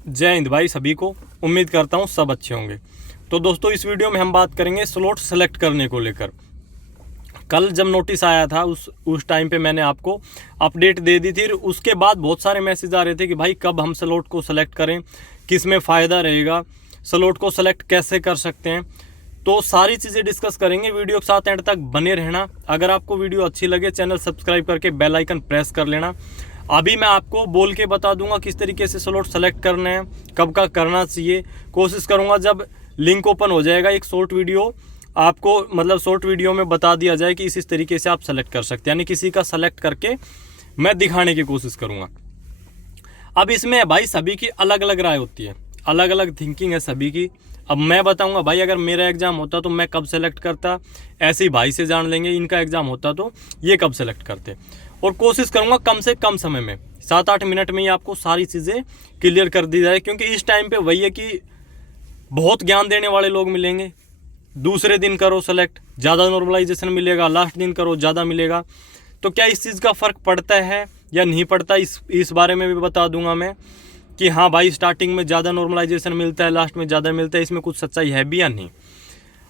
जय हिंद भाई सभी को। उम्मीद करता हूँ सब अच्छे होंगे। तो दोस्तों इस वीडियो में हम बात करेंगे स्लॉट सेलेक्ट करने को लेकर। कल जब नोटिस आया था उस टाइम पे मैंने आपको अपडेट दे दी थी। उसके बाद बहुत सारे मैसेज आ रहे थे कि भाई कब हम स्लॉट को सेलेक्ट करें, किस में फ़ायदा रहेगा, स्लॉट को सेलेक्ट कैसे कर सकते हैं। तो सारी चीज़ें डिस्कस करेंगे। वीडियो के साथ एंड तक बने रहना। अगर आपको वीडियो अच्छी लगे चैनल सब्सक्राइब करके बेल आइकन प्रेस कर लेना। अभी मैं आपको बोल के बता दूंगा किस तरीके से स्लॉट सेलेक्ट करना है, कब का करना चाहिए। कोशिश करूंगा जब लिंक ओपन हो जाएगा एक शॉर्ट वीडियो आपको शॉर्ट वीडियो में बता दिया जाए कि इस तरीके से आप सेलेक्ट कर सकते हैं, यानी किसी का सेलेक्ट करके मैं दिखाने की कोशिश करूंगा। अब इसमें भाई सभी की अलग अलग राय होती है, अलग अलग थिंकिंग है सभी की। अब मैं बताऊंगा भाई अगर मेरा एग्जाम होता तो मैं कब सेलेक्ट करता, ऐसे ही भाई से जान लेंगे इनका एग्जाम होता तो ये कब सेलेक्ट करते। और कोशिश करूंगा कम से कम समय में 7-8 मिनट में ही आपको सारी चीज़ें क्लियर कर दी जाए, क्योंकि इस टाइम पे वही है कि बहुत ज्ञान देने वाले लोग मिलेंगे। दूसरे दिन करो सेलेक्ट, ज़्यादा नॉर्मलाइजेशन मिलेगा, लास्ट दिन करो ज़्यादा मिलेगा। तो क्या इस चीज़ का फ़र्क पड़ता है या नहीं पड़ता, इस बारे में भी बता दूंगा मैं कि हाँ भाई स्टार्टिंग में ज़्यादा नॉर्मलाइजेशन मिलता है, लास्ट में ज़्यादा मिलता है, इसमें कुछ सच्चाई है भी या नहीं।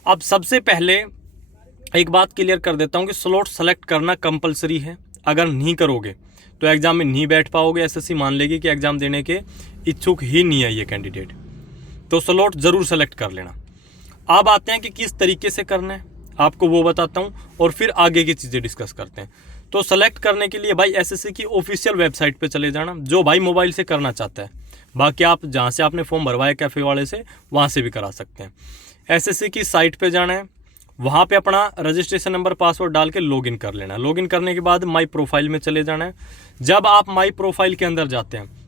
अब सबसे पहले एक बात क्लियर कर देता हूँ कि स्लॉट सेलेक्ट करना कंपलसरी है। अगर नहीं करोगे तो एग्ज़ाम में नहीं बैठ पाओगे। एसएससी मान लेगी कि एग्ज़ाम देने के इच्छुक ही नहीं है ये कैंडिडेट। तो स्लॉट ज़रूर सेलेक्ट कर लेना। अब आते हैं कि किस तरीके से करना है, आपको वो बताता हूँ और फिर आगे की चीज़ें डिस्कस करते हैं। तो सेलेक्ट करने के लिए भाई एसएससी की ऑफिशियल वेबसाइट पे चले जाना, जो भाई मोबाइल से करना चाहता है। बाकी आप जहाँ से आपने फॉर्म भरवाया कैफ़े वाले से, वहाँ से भी करा सकते हैं। एसएससी की साइट पे जाना है, वहाँ पे अपना रजिस्ट्रेशन नंबर पासवर्ड डाल के लॉगिन कर लेना है। लॉगिन करने के बाद माई प्रोफाइल में चले जाना है। जब आप माई प्रोफाइल के अंदर जाते हैं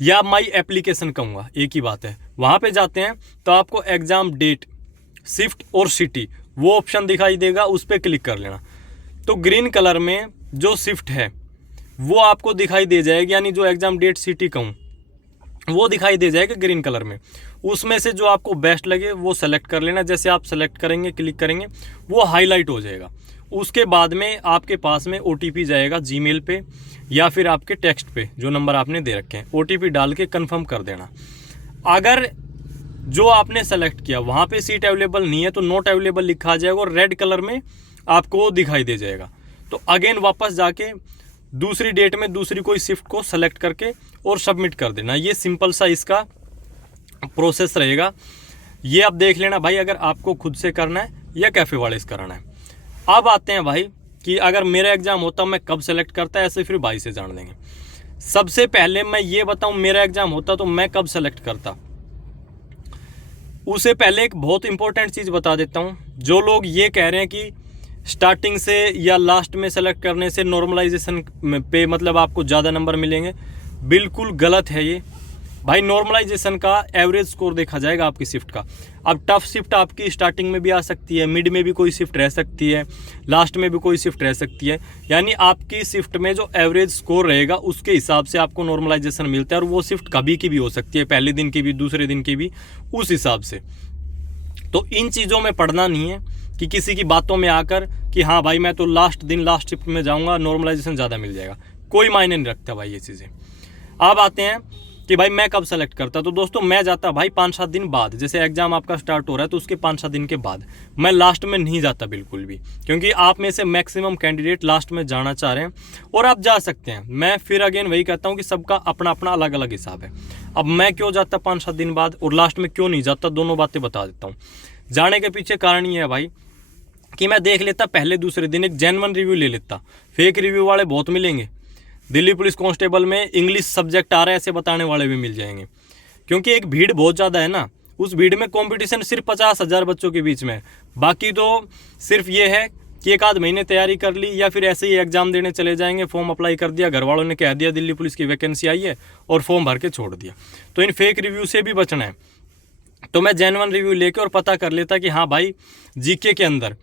या माई एप्लीकेशन कहूँगा, एक ही बात है, वहाँ पे जाते हैं तो आपको एग्ज़ाम डेट, शिफ्ट और सिटी वो ऑप्शन दिखाई देगा, उस पर क्लिक कर लेना। तो ग्रीन कलर में जो शिफ्ट है वो आपको दिखाई दे जाएगी, यानी जो एग्ज़ाम डेट सिटी कहूँ वो दिखाई दे जाएगा ग्रीन कलर में। उसमें से जो आपको बेस्ट लगे वो सेलेक्ट कर लेना। जैसे आप सेलेक्ट करेंगे, क्लिक करेंगे, वो हाईलाइट हो जाएगा। उसके बाद में आपके पास में OTP जाएगा जीमेल पे या फिर आपके टेक्स्ट पे जो नंबर आपने दे रखे हैं। OTP डाल के कंफर्म कर देना। अगर जो आपने सेलेक्ट किया वहाँ पे सीट अवेलेबल नहीं है तो नॉट अवेलेबल लिखा जाएगा और रेड कलर में आपको दिखाई दे जाएगा। तो अगेन वापस जाके दूसरी डेट में दूसरी कोई शिफ्ट को सेलेक्ट करके और सबमिट कर देना। ये सिंपल सा इसका प्रोसेस रहेगा। ये आप देख लेना भाई अगर आपको खुद से करना है या कैफ़े वाले से कराना है। अब आते हैं भाई कि अगर मेरा एग्ज़ाम होता मैं कब सेलेक्ट करता, ऐसे फिर भाई से जान लेंगे। सबसे पहले मैं ये बताऊं मेरा एग्ज़ाम होता तो मैं कब सेलेक्ट करता। उससे पहले एक बहुत इंपॉर्टेंट चीज़ बता देता हूं। जो लोग ये कह रहे हैं कि स्टार्टिंग से या लास्ट में सेलेक्ट करने से नॉर्मलाइजेशन पे आपको ज़्यादा नंबर मिलेंगे, बिल्कुल गलत है ये भाई। नॉर्मलाइजेशन का एवरेज स्कोर देखा जाएगा आपकी शिफ्ट का। अब टफ शिफ्ट आपकी स्टार्टिंग में भी आ सकती है, मिड में भी कोई शिफ्ट रह सकती है, लास्ट में भी कोई शिफ्ट रह सकती है। यानी आपकी शिफ्ट में जो एवरेज स्कोर रहेगा उसके हिसाब से आपको नॉर्मलाइजेशन मिलता है। और वो शिफ्ट कभी की भी हो सकती है, पहले दिन की भी, दूसरे दिन की भी, उस हिसाब से। तो इन चीज़ों में पढ़ना नहीं है कि किसी की बातों में आकर कि हाँ भाई मैं तो लास्ट दिन लास्ट शिफ्ट में जाऊँगा, नॉर्मलाइजेशन ज़्यादा मिल जाएगा, कोई मायने नहीं रखता भाई ये चीज़ें। अब आते हैं कि भाई मैं कब सेलेक्ट करता। तो दोस्तों मैं जाता भाई 5-7 दिन बाद, जैसे एग्जाम आपका स्टार्ट हो रहा है तो उसके 5-7 दिन के बाद। मैं लास्ट में नहीं जाता बिल्कुल भी, क्योंकि आप में से मैक्सिमम कैंडिडेट लास्ट में जाना चाह रहे हैं और आप जा सकते हैं। मैं फिर अगेन वही कहता हूँ कि सबका अपना अपना अलग अलग हिसाब है। अब मैं क्यों जाता 5-7 दिन बाद और लास्ट में क्यों नहीं जाता, दोनों बातें बता देता हूँ। जाने के पीछे कारण ये है भाई कि मैं देख लेता पहले दूसरे दिन, एक जेन्युइन रिव्यू ले लेता। फेक रिव्यू वाले बहुत मिलेंगे। दिल्ली पुलिस कांस्टेबल में इंग्लिश सब्जेक्ट आ रहा है ऐसे बताने वाले भी मिल जाएंगे, क्योंकि एक भीड़ बहुत ज़्यादा है ना। उस भीड़ में कंपटीशन सिर्फ 50,000 बच्चों के बीच में है। बाकी तो सिर्फ ये है कि एक आध महीने तैयारी कर ली या फिर ऐसे ही एग्जाम देने चले जाएंगे, फॉर्म अप्लाई कर दिया, घर वालों ने कह दिया दिल्ली पुलिस की वैकेंसी आई है और फॉर्म भर के छोड़ दिया। तो इन फेक रिव्यू से भी बचना है। तो मैं जेन्युइन रिव्यू लेके और पता कर लेता कि हाँ भाई जीके के अंदर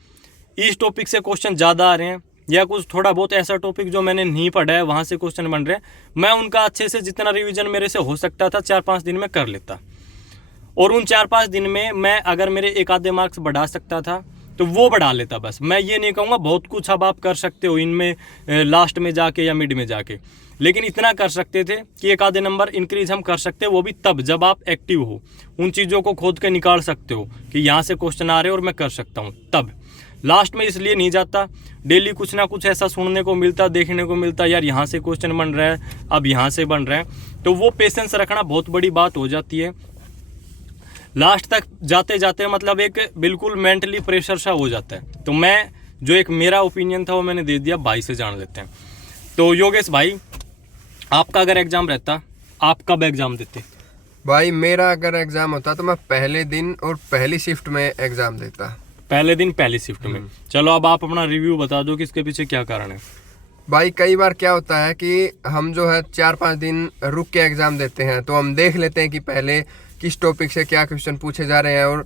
इस टॉपिक से क्वेश्चन ज़्यादा आ रहे हैं या कुछ थोड़ा बहुत ऐसा टॉपिक जो मैंने नहीं पढ़ा है वहाँ से क्वेश्चन बन रहे हैं। मैं उनका अच्छे से जितना रिवीजन मेरे से हो सकता था 4-5 दिन में कर लेता। और उन 4-5 दिन में मैं अगर मेरे एक आधे मार्क्स बढ़ा सकता था तो वो बढ़ा लेता। बस मैं ये नहीं कहूँगा बहुत कुछ अब आप कर सकते हो इनमें लास्ट में जाके या मिड में जाके, लेकिन इतना कर सकते थे कि एक आधे नंबर इंक्रीज हम कर सकते हैं, वो भी तब जब आप एक्टिव हो, उन चीज़ों को खोद के निकाल सकते हो कि यहाँ से क्वेश्चन आ रहे हैं और मैं कर सकता हूँ। तब लास्ट में इसलिए नहीं जाता, डेली कुछ ना कुछ ऐसा सुनने को मिलता, देखने को मिलता, यार यहाँ से क्वेश्चन बन रहा है, अब यहाँ से बन रहा है, तो वो पेशेंस रखना बहुत बड़ी बात हो जाती है। लास्ट तक जाते जाते मतलब एक बिल्कुल मेंटली प्रेशर सा हो जाता है। तो मैं जो एक मेरा ओपिनियन था वो मैंने दे दिया, भाई से जान लेते हैं। तो योगेश भाई, आपका अगर एग्ज़ाम रहता, आप कब एग्ज़ाम देते? भाई मेरा अगर एग्ज़ाम होता तो मैं पहले दिन और पहली शिफ्ट में एग्ज़ाम देता। पहले दिन पहली शिफ्ट में। चलो अब आप अपना रिव्यू बता दो कि इसके पीछे क्या कारण है। भाई कई बार क्या होता है कि हम जो है 4-5 दिन रुक के एग्ज़ाम देते हैं, तो हम देख लेते हैं कि पहले किस टॉपिक से क्या क्वेश्चन पूछे जा रहे हैं, और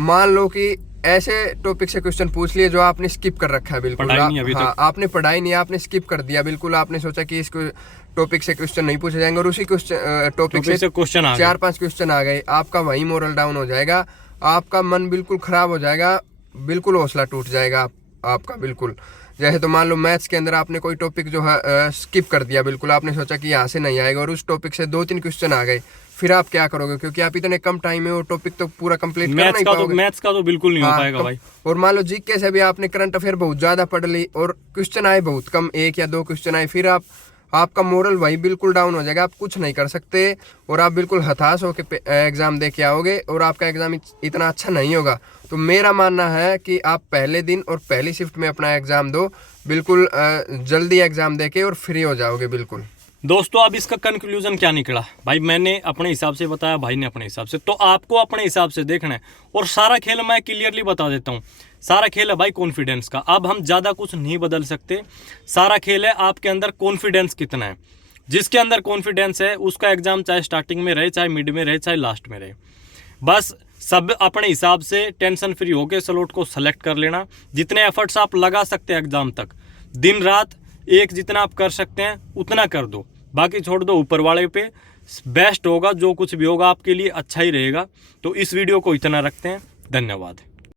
मान लो कि ऐसे टॉपिक से क्वेश्चन पूछ लिए जो आपने स्किप कर रखा है, बिल्कुल आपने पढ़ाई नहीं, आपने स्किप कर दिया, बिल्कुल आपने सोचा कि इसको टॉपिक से क्वेश्चन नहीं पूछे जाएंगे, और उसी क्वेश्चन टॉपिक से क्वेश्चन 4-5 क्वेश्चन आ गए, आपका वही मोरल डाउन हो जाएगा, आपका मन बिल्कुल खराब हो जाएगा, बिल्कुल हौसला टूट जाएगा आपका बिल्कुल। जैसे तो मान लो मैथ्स के अंदर आपने कोई टॉपिक जो है स्किप कर दिया, बिल्कुल आपने सोचा कि यहाँ से नहीं आएगा, और उस टॉपिक से 2-3 क्वेश्चन आ गए, फिर आप क्या करोगे? क्योंकि आप इतने कम टाइम में वो टॉपिक तो पूरा कंप्लीट कर नहीं पाओगे। मैथ्स का तो बिल्कुल नहीं हो पाएगा भाई। और मान लो जीके से भी आपने करंट अफेयर बहुत ज्यादा पढ़ ली और क्वेश्चन आए बहुत कम, 1 या 2 क्वेश्चन आए, फिर आपका मोरल वही बिल्कुल डाउन हो जाएगा, आप कुछ नहीं कर सकते, और आप बिल्कुल हताश होकर एग्जाम दे के आओगे, और आपका एग्जाम इतना अच्छा नहीं होगा। तो मेरा मानना है कि आप पहले दिन और पहली शिफ्ट में अपना एग्जाम दो, बिल्कुल जल्दी एग्जाम दे के और फ्री हो जाओगे बिल्कुल। दोस्तों अब इसका कंक्लूजन क्या निकला? भाई मैंने अपने हिसाब से बताया, भाई ने अपने हिसाब से, तो आपको अपने हिसाब से देखना है। और सारा खेल मैं क्लियरली बता देता हूँ, सारा खेल है भाई कॉन्फिडेंस का। अब हम ज़्यादा कुछ नहीं बदल सकते, सारा खेल है आपके अंदर कॉन्फिडेंस कितना है। जिसके अंदर कॉन्फिडेंस है उसका एग्जाम चाहे स्टार्टिंग में रहे, चाहे मिड में रहे, चाहे लास्ट में रहे, बस सब अपने हिसाब से टेंशन फ्री होकर स्लॉट को सेलेक्ट कर लेना। जितने एफर्ट्स आप लगा सकते हैं एग्जाम तक, दिन रात एक जितना आप कर सकते हैं उतना कर दो, बाकी छोड़ दो ऊपर वाले पे। बेस्ट होगा, जो कुछ भी होगा आपके लिए अच्छा ही रहेगा। तो इस वीडियो को इतना रखते हैं, धन्यवाद।